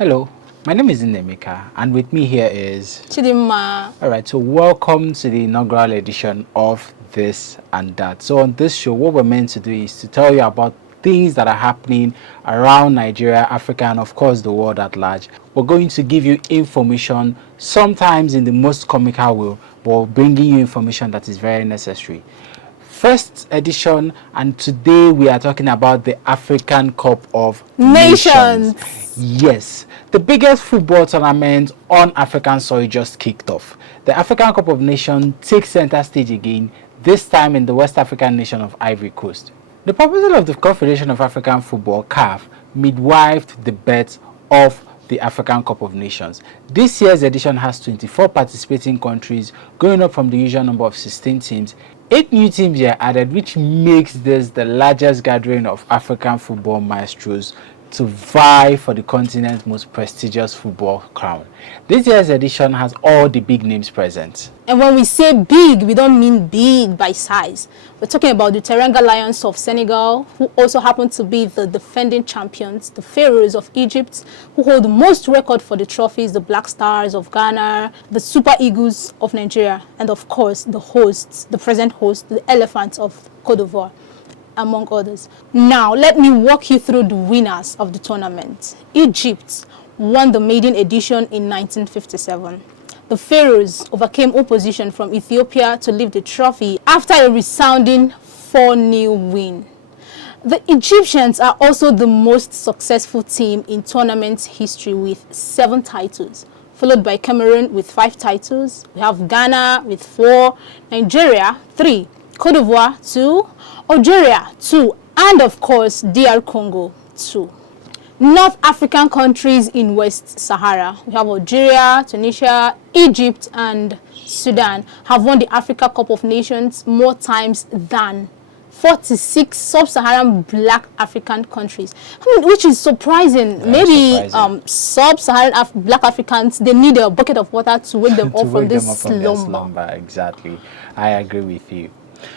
Hello, my name is Nemika, and with me here is Chidima. All right, so welcome to the inaugural edition of This and That. So on this show, what we're meant to do is to tell you about things that are happening around Nigeria, Africa, and of course the world at large. We're going to give you information, sometimes in the most comical way, but bringing you information that is very necessary. First edition, and today we are talking about the African Cup of Nations. Yes, the biggest football tournament on African soil just kicked off. The African Cup of Nations takes center stage again, this time in the West African nation of Ivory Coast. The proposal of the Confederation of African Football, CAF, midwifed the bet of the African Cup of Nations. This year's edition has 24 participating countries, going up from the usual number of 16 teams. 8 new teams are added, which makes this the largest gathering of African football maestros to vie for the continent's most prestigious football crown. This year's edition has all the big names present. And when we say big, we don't mean big by size. We're talking about the Teranga Lions of Senegal, who also happen to be the defending champions, the Pharaohs of Egypt, who hold the most record for the trophies, the Black Stars of Ghana, the Super Eagles of Nigeria, and of course the hosts, the present host, the Elephants of Cote d'Ivoire, among others. Now, let me walk you through the winners of the tournament. Egypt won the maiden edition in 1957. The Pharaohs overcame opposition from Ethiopia to lift the trophy after a resounding 4-0 win. The Egyptians are also the most successful team in tournament history with 7 titles, followed by Cameroon with 5 titles. We have Ghana with 4, Nigeria 3, Cote d'Ivoire 2, Algeria 2, and of course DR Congo 2. North African countries in West Sahara, we have Algeria, Tunisia, Egypt, and Sudan, have won the Africa Cup of Nations more times than 46 sub-Saharan black African countries. I mean, which is surprising. Maybe sub-Saharan black Africans, they need a bucket of water to wake them up from this slumber. Exactly. I agree with you.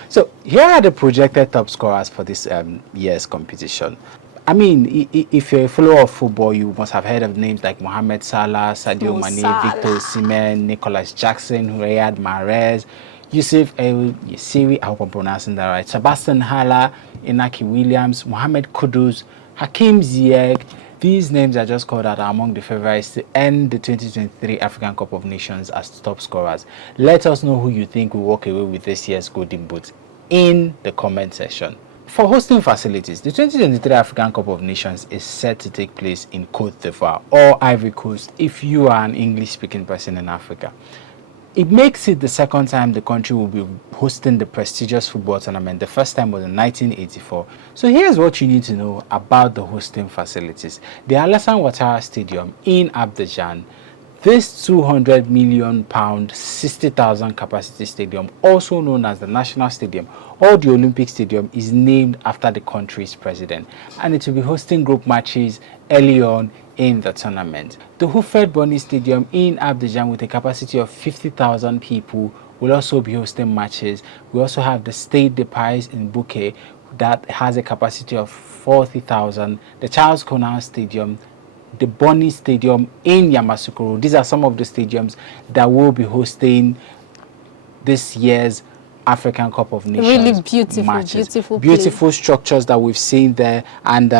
So here are the projected top scorers for this year's competition. I mean, if you're a follower of football, you must have heard of names like Mohamed Salah, Sadio Mane, Victor Osimhen, Nicolas Jackson, Riyad Mahrez, Yusuf El Yesiri, I hope I'm pronouncing that right, Sebastian Haller, Inaki Williams, Mohamed Kudus, Hakim Ziyech. These names I just called out are among the favorites to end the 2023 African Cup of Nations as top scorers. Let us know who you think will walk away with this year's Golden Boot in the comment section. For hosting facilities, the 2023 African Cup of Nations is set to take place in Cote d'Ivoire or Ivory Coast if you are an English-speaking person in Africa. It makes it the second time the country will be hosting the prestigious football tournament. The first time was in 1984. So here's what you need to know about the hosting facilities. The Alassane Ouattara Stadium in Abidjan, this £200 million, 60,000 capacity stadium, also known as the National Stadium or the Olympic Stadium, is named after the country's president, and it will be hosting group matches early on in the tournament. The Hufred Boni Stadium in Abidjan, with a capacity of 50,000 people, will also be hosting matches. We also have the Stade de Paris in Bouquet that has a capacity of 40,000. The Charles Konan Stadium, the Boni Stadium in Yamoussoukro. These are some of the stadiums that will be hosting this year's African Cup of Nations. Really beautiful, matches. beautiful structures that we've seen there, and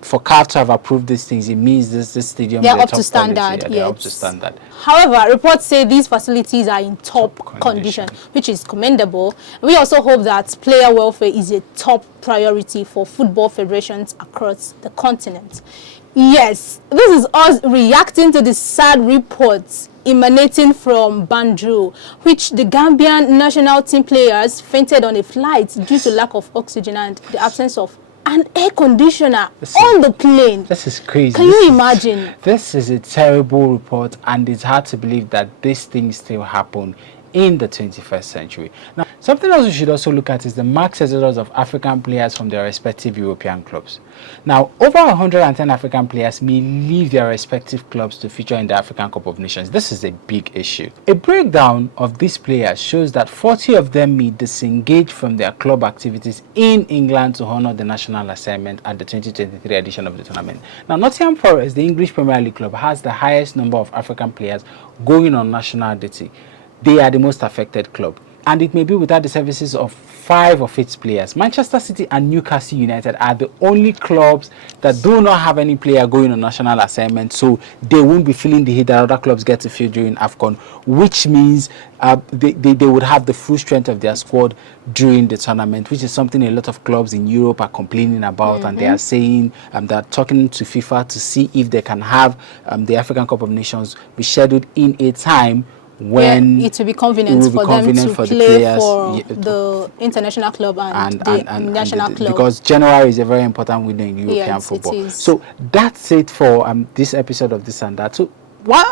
for CAF to have approved these things, it means this stadium they're up to standard. They're up to standard. However, reports say these facilities are in top condition, which is commendable. We also hope that player welfare is a top priority for football federations across the continent. Yes, this is us reacting to the sad reports emanating from Banjul, which the Gambian national team players fainted on a flight due to lack of oxygen and the absence of an air conditioner on the plane. This is crazy. Can you imagine? This is a terrible report, and it's hard to believe that these things still happen in the 21st century. Now, Something else we should also look at is the max exodus of African players from their respective European clubs. Now, over 110 African players may leave their respective clubs to feature in the African Cup of Nations. This is a big issue. A breakdown of these players shows that 40 of them may disengage from their club activities in England to honor the national assignment at the 2023 edition of the tournament. Now, Nottingham Forest, the English Premier League club, has the highest number of African players going on national duty. They are the most affected club, and it may be without the services of 5 of its players. Manchester City and Newcastle United are the only clubs that do not have any player going on national assignment, so they won't be feeling the heat that other clubs get to feel during AfCon, which means they would have the full strength of their squad during the tournament, which is something a lot of clubs in Europe are complaining about, and they are saying they're talking to FIFA to see if they can have the African Cup of Nations be scheduled in a time when it will be convenient for them to for play the players, for the international club and the national club. Because January is a very important window in European football. It is. So that's it for this episode of This and That. So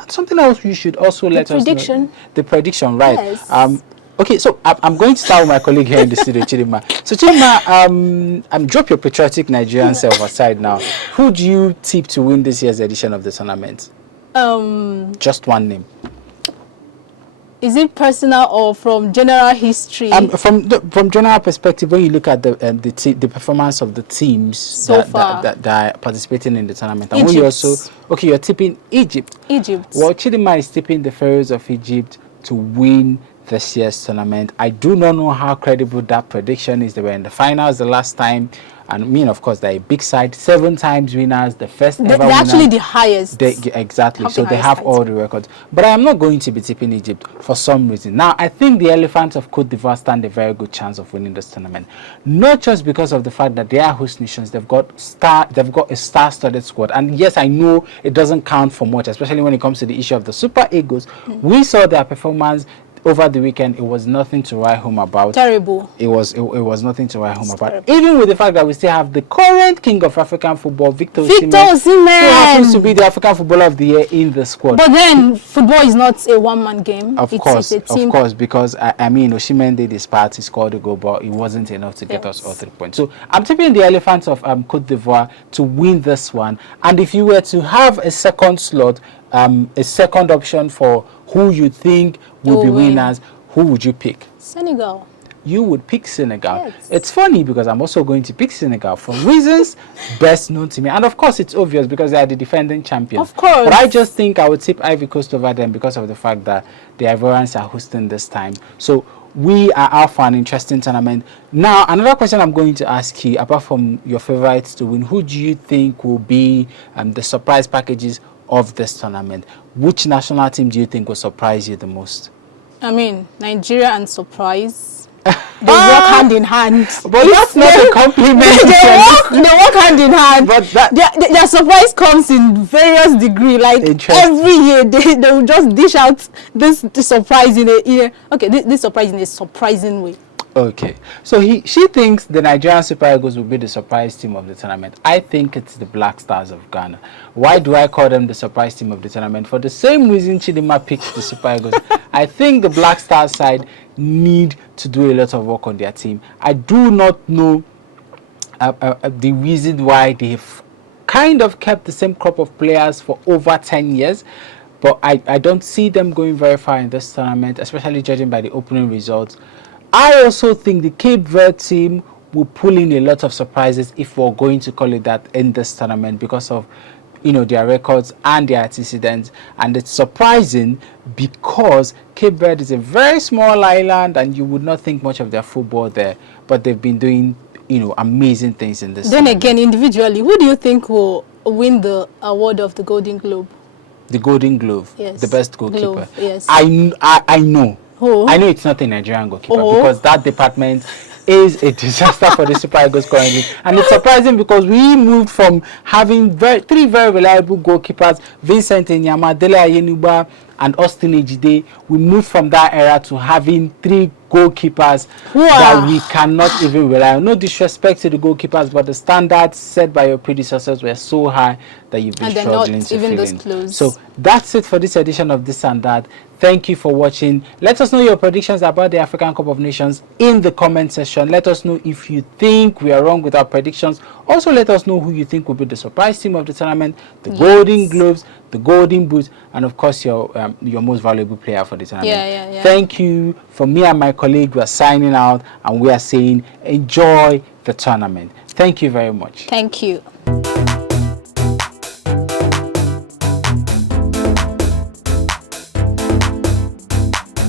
something else you should also let us know. The prediction, right? Yes. Okay, so I'm going to start with my colleague here in the studio, Chidima. So Chidima, drop your patriotic Nigerian self aside now. Who do you tip to win this year's edition of the tournament? Just one name. Is it personal or from general history? From general perspective, when you look at the performance of the teams that are participating in the tournament, and when you also you're tipping Egypt. Well, Chidima is tipping the Pharaohs of Egypt to win this year's tournament. I do not know how credible that prediction is. They were in the finals the last time, and I mean, of course, they're a big side, 7 times winners, the first ever winner. They're actually the highest. Exactly. So they have all the records. But I am not going to be tipping Egypt for some reason. Now, I think the Elephants of Cote d'Ivoire stand a very good chance of winning this tournament. Not just because of the fact that they are host nations, they've got a star-studded squad. And yes, I know it doesn't count for much, especially when it comes to the issue of the Super Eagles. We saw their performance over the weekend. It was nothing to write home about. Terrible. It was nothing to write home about. Terrible. Even with the fact that we still have the current king of African football, Victor Osimhen, who happens to be the African Footballer of the Year in the squad. But then football is not a one-man game. Of course, because I mean, Osimhen did his part, he scored a goal, but it wasn't enough to get us all 3 points. So I'm tipping the Elephants of Cote d'Ivoire to win this one. And if you were to have a second slot, a second option for who you think will be winners, who would you pick? Senegal. You would pick Senegal. Yes. It's funny because I'm also going to pick Senegal for reasons best known to me. And of course, it's obvious because they are the defending champions. Of course. But I just think I would tip Ivory Coast over them because of the fact that the Ivorians are hosting this time. So we are out for an interesting tournament. Now, another question I'm going to ask you, apart from your favorites to win, who do you think will be the surprise packages of this tournament? Which national team do you think will surprise you the most? I mean, Nigeria and surprise. They work hand in hand. But that's not a compliment. They work hand in hand. But their surprise comes in various degree. Like every year, they will just dish out this surprise this surprise in a surprising way. Okay, so she thinks the Nigerian Super Eagles will be the surprise team of the tournament. I think it's the Black Stars of Ghana. Why do I call them the surprise team of the tournament? For the same reason Chidima picked the Super Eagles. I think the Black Stars side need to do a lot of work on their team. I do not know the reason why they've kind of kept the same crop of players for over 10 years. But I don't see them going very far in this tournament, especially judging by the opening results. I also think the Cape Verde team will pull in a lot of surprises, if we're going to call it that, in this tournament because of their records and their antecedents. And it's surprising because Cape Verde is a very small island and you would not think much of their football there, but they've been doing amazing things in this tournament. Again, individually, who do you think will win the award of the Golden Globe? The Golden Globe? Yes. The best goalkeeper? Yes. I know. Who? I know it's not a Nigerian goalkeeper because that department is a disaster for the Super Eagles currently. And it's surprising because we moved from having 3 very reliable goalkeepers, Vincent Enyama, Dele Ayenuba, and Austin Ejide, we moved from that era to having 3 goalkeepers that we cannot even rely on. No disrespect to the goalkeepers, but the standards set by your predecessors were so high that you've been struggling to fill in. So that's it for this edition of This and That. Thank you for watching. Let us know your predictions about the African Cup of Nations in the comment section. Let us know if you think we are wrong with our predictions. Also, let us know who you think will be the surprise team of the tournament, the Golden Globes, the Golden Boots, and of course your most valuable player for the tournament. Thank you. From me and my colleague, we are signing out and we are saying enjoy the tournament. Thank you very much. Thank you.